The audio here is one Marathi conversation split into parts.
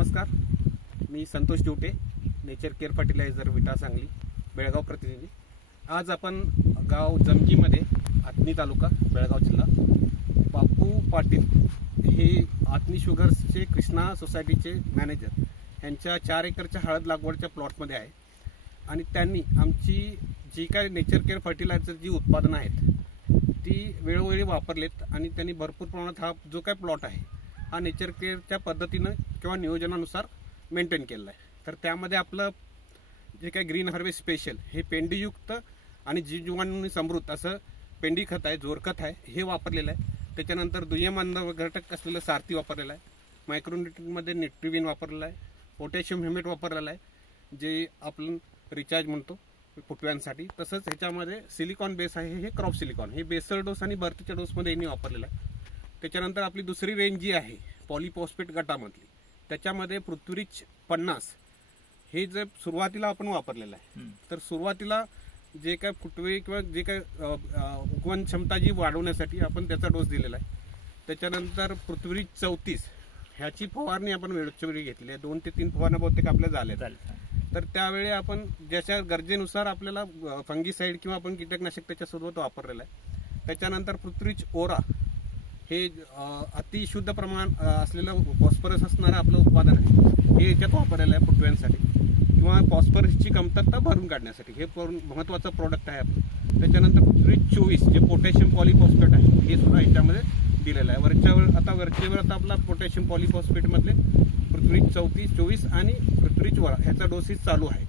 नमस्कार, मी संतोष डिवटे, नेचर केअर फर्टिलायझर विटा सांगली बेळगाव प्रतिनिधी। आज आपण गाव जमगीमध्ये आतनी तालुका बेळगाव जिल्हा बापू पाटील हे आतनी शुगर्सचे कृष्णा सोसायटीचे मॅनेजर यांच्या 4 एकरच्या हळद लागवडच्या प्लॉटमध्ये आहे आणि त्यांनी आमची जी काय नेचर केअर फर्टिलायझर जी उत्पादनं आहेत ती वेळोवेळी वापरलेत आणि त्यांनी भरपूर प्रमाणात हा जो काय प्लॉट आहे हा नेचर केअरच्या पद्धतीनं किंवा नियोजनानुसार मेंटेन केलेला आहे। तर त्यामध्ये आपलं जे काय ग्रीन हार्वेस्ट स्पेशल हे पेंडीयुक्त आणि जीवाणूंनी समृद्ध असं पेंडी खत आहे, जोरखत आहे, हे वापरलेलं आहे। त्याच्यानंतर दुय्यम अन्न घटक असलेलं सारथी वापरलेलं आहे, मायक्रोन्यूट्रिएंटमध्ये न्यूट्रिविन वापरलेलं आहे, पोटॅशियम ह्युमेट वापरलेलं आहे जे आपण रिचार्ज म्हणतो फुटव्यांसाठी। तसंच ह्याच्यामध्ये सिलिकॉन बेस आहे, हे क्रॉप सिलिकॉन हे बेसल डोस आणि बर्थच्या डोसमध्ये यांनी वापरलेलं आहे। त्याच्यानंतर आपली दुसरी रेंज जी आहे पॉलीफॉस्फेट गटामधली त्याच्यामध्ये पृथ्वीरिच 50 हे जे सुरुवातीला आपण वापरलेलं आहे। तर सुरुवातीला जे काय फुटवे किंवा जे काय उगवण क्षमता जी वाढवण्यासाठी आपण त्याचा डोस दिलेला आहे। त्याच्यानंतर पृथ्वीरिच 34 ह्याची फवारणी आपण वेळोवेळी घेतली आहे, 2 ते 3 फवारण्या बहुतेक आपल्या झाल्या। तर त्यावेळी आपण ज्याच्या गरजेनुसार आपल्याला फंगीसाईड किंवा आपण कीटकनाशक त्याच्यासोबत वापरलेलं आहे। त्याच्यानंतर पृथ्वीरिच ओरा हे अतिशुद्ध प्रमाण असलेलं फॉस्फरस असणारं आपलं उत्पादन आहे, हे याच्यात वापरलेलं आहे फुटव्यांसाठी किंवा फॉस्फरसची कमतरता भरून काढण्यासाठी। हे महत्त्वाचं प्रोडक्ट आहे आपलं। त्याच्यानंतर पृथ्वीरिच 24 जे पोटॅशियम पॉलीफॉस्फेट आहे हे सुद्धा याच्यामध्ये दिलेलं आहे। वरच्यावर आता आपला पोटॅशियम पॉलीफॉस्फेटमधले पृथ्वीरिच 34, 24 आणि पृथ्वीरिच ओरा ह्याचा डोसेस चालू आहे।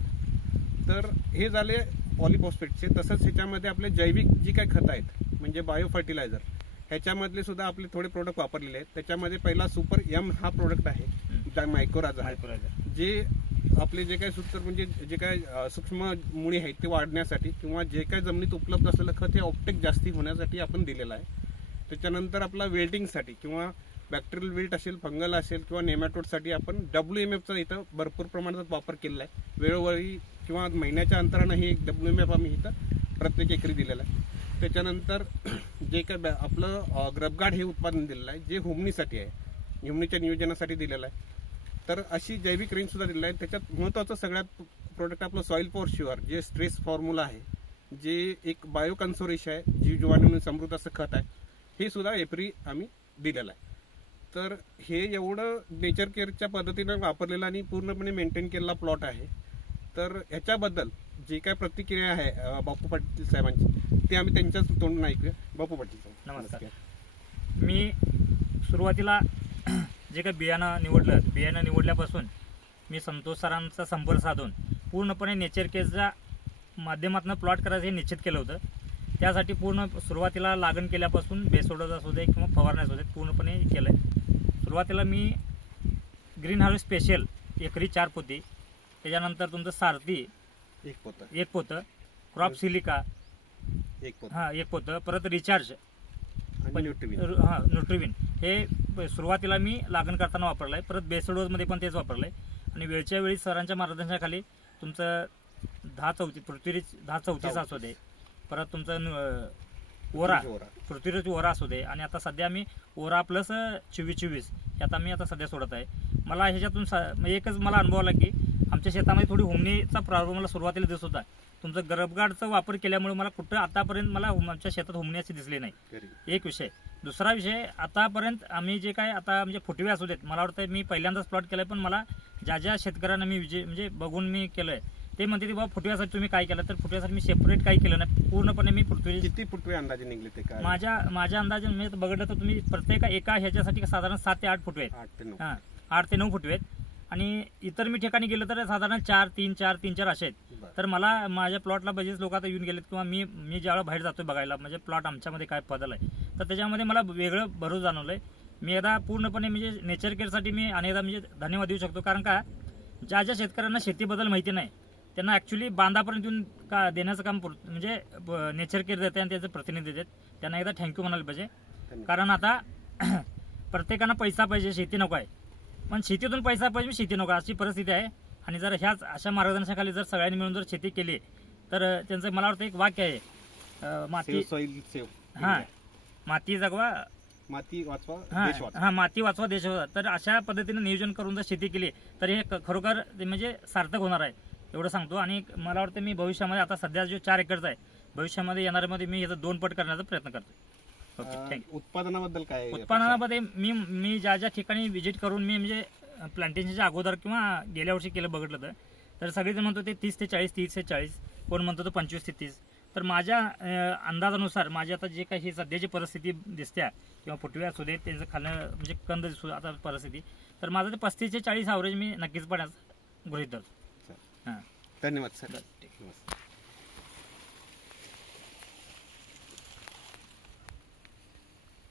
तर हे झाले पॉलीफॉस्फेटचे। तसंच ह्याच्यामध्ये आपले जैविक जी काही खतं आहेत म्हणजे बायो फर्टिलायझर ह्याच्यामधले सुद्धा आपले थोडे प्रोडक्ट वापरलेले आहेत। त्याच्यामध्ये पहिला सुपर एम हा प्रोडक्ट आहे मायक्रोराजा, जे आपले जे काही सूत्र म्हणजे जे काय सूक्ष्म मुळी आहेत ते वाढण्यासाठी किंवा जे काही जमिनीत उपलब्ध असलेलं खत हे ऑप्टेक जास्ती होण्यासाठी आपण दिलेलं आहे। त्याच्यानंतर आपला वेल्डिंगसाठी किंवा बॅक्टेरियल विल्ट असेल, फंगल असेल किंवा नेमॅटोडसाठी आपण WMFचा इथं भरपूर प्रमाणात वापर केलेला आहे। वेळोवेळी किंवा महिन्याच्या अंतरानं हे WMF आम्ही इथं प्रत्येक एकरी दिलेलं आहे। त्याच्यानंतर जे काय आपलं ग्रबगार्ड हे उत्पादन दिलेलं आहे जे हुमणीसाठी आहे, हुमणीच्या नियोजनासाठी दिलेलं आहे। तर अशी जैविक रेंज सुद्धा दिलेलं आहे। त्याच्यात महत्त्वाचं सगळ्यात प्रोडक्ट आपलं सॉइल फॉर शुअर जे स्ट्रेस फॉर्म्युला आहे, जे एक बायो कन्सोरेश आहे, जीवजीवाणूंनी समृद्ध असं खत आहे, हे सुद्धा एप्री आम्ही दिलेलं आहे। तर हे एवढं नेचर केअरच्या पद्धतीनं वापरलेलं आणि पूर्णपणे मेंटेन केलेला प्लॉट आहे। तर ह्याच्याबद्दल जे काय प्रतिक्रिया आहे बापू पाटील साहेबांची ते आम्ही त्यांच्याच तोंडून ऐकूया। बापू पाटील साहेब नमस्कार। मी सुरुवातीला जे काही बियाणं निवडल्यापासून मी संतोष सरांचा संपर्क साधून पूर्णपणे नेचर केअरच्या माध्यमातून प्लॉट करायचं हे निश्चित केलं होतं। त्यासाठी पूर्ण सुरुवातीला लागण केल्यापासून बेसोडोज असू दे किंवा फवारण्या असू दे पूर्णपणे केलं आहे। सुरुवातीला मी ग्रीन हार्वेस्ट स्पेशल एकरी 4 पोती, त्याच्यानंतर तुमचं सारथी 1 पोतं, क्रॉप सिलिका 1 पोतं, परत रिचार्ज न्यूट्रिविन हे सुरुवातीला मी लागण करताना वापरलं आहे। परत बेसोडोजमध्ये पण तेच वापरलं आहे आणि वेळच्या वेळी सरांच्या मार्गदर्शनाखाली तुमचं 10-34 पृथ्वीरिच 10-34 असू दे, परत तुमचं पृथ्वीरिच ओरा असू दे आणि आता सध्या मी ओरा प्लस 24-24 ह्यात आम्ही आता सध्या सोडत आहे। मला ह्याच्यातून एकच मला अनुभव आला की आमच्या शेतामध्ये थोडी हुमणीचा प्रॉब्लेम मला सुरुवातीला दिसत होता। तुमचं ग्रबगार्डचा वापर केल्यामुळे मला कुठं आतापर्यंत मला आमच्या शेतात हुमणी अशी दिसली नाही, एक विषय। दुसरा विषय, आतापर्यंत आम्ही जे काय आता म्हणजे फुटवे असू देत, मला वाटतं मी पहिल्यांदाच प्लॉट केलाय, पण मला ज्या शेतकऱ्यांना मी म्हणजे बघून मी केलंय ते म्हणते की बाबा फुटव्यासाठी तुम्ही काय केलं, तर फुटव्यासाठी मी सेपरेट काही केलं नाही, पूर्णपणे मी किती फुटवे अंदाजे निघले ते काय माझ्या अंदाजे म्हणजे बघितलं तर तुम्ही प्रत्येक एका ह्याच्यासाठी साधारण 7 ते 8 फुटवे आहेत, 8 ते 9 फुटवे आहेत आणि इतर मी ठिकाणी गेलं तर साधारण 4-3-4 असे आहेत। तर मला माझ्या प्लॉटला बरेच लोक आता येऊन गेलेत किंवा मी ज्यावेळेला बाहेर जातोय बघायला म्हणजे प्लॉट आमच्यामध्ये काय बदल आहे, तर त्याच्यामध्ये मला वेगळं भरोस जाणवलंय। मी एकदा पूर्णपणे म्हणजे नेचर केअरसाठी मी अनेकदा म्हणजे धन्यवाद देऊ शकतो, कारण का ज्या शेतकऱ्यांना शेतीबद्दल माहिती नाही त्यांना ॲक्च्युली बांधापर्यंत येऊन का देण्याचं काम म्हणजे नेचर केअर देते आणि त्याचे प्रतिनिधी देतात, त्यांना एकदा थँक्यू म्हणायला पाहिजे। कारण आता प्रत्येकांना पैसा पाहिजे, शेती नको आहे, पण शेतीतून पैसा पाहिजे शेती नको अशी परिस्थिती आहे। आणि जर ह्याच अशा मार्गदर्शनाखाली जर सगळ्यांनी मिळून जर शेती केली तर त्यांचं मला वाटतं एक वाक्य आहे, माती सॉइल सेव माती जगवा माती वाचवा हा देश वाचवा. हा माती वाचवा देश वाचवा. तर अशा पद्धतीने नियोजन करून जर शेती केली तर हे खरोखर ते म्हणजे सार्थक होणार आहे एवढं सांगतो. आणि मला वाटतं मी भविष्यामध्ये आता सध्या जो 4 एकरचा आहे भविष्यामध्ये येणाऱ्यामध्ये मी याचा 2 पट करण्याचा प्रयत्न करतो. Okay, thank you. उत्पादनाबद्दल काय उत्पादनामध्ये मी ज्या ठिकाणी व्हिजिट करून मी म्हणजे प्लांटेशनच्या अगोदर किंवा गेल्या वर्षी केलं बघितलं तर सगळेजण म्हणतो ते 30 ते 40 30 ते 40 कोण म्हणतो तो 25 ते 30. तर माझ्या अंदाजानुसार माझी आता जे काही सध्याची परिस्थिती दिसते किंवा फुटवे असू दे त्यांचं खाणं म्हणजे कंद दिसू आता परिस्थिती तर माझं ते 35 ते 40 ॲव्हरेज मी नक्कीच पडण्याचं गृहीत धरतो. धन्यवाद सर.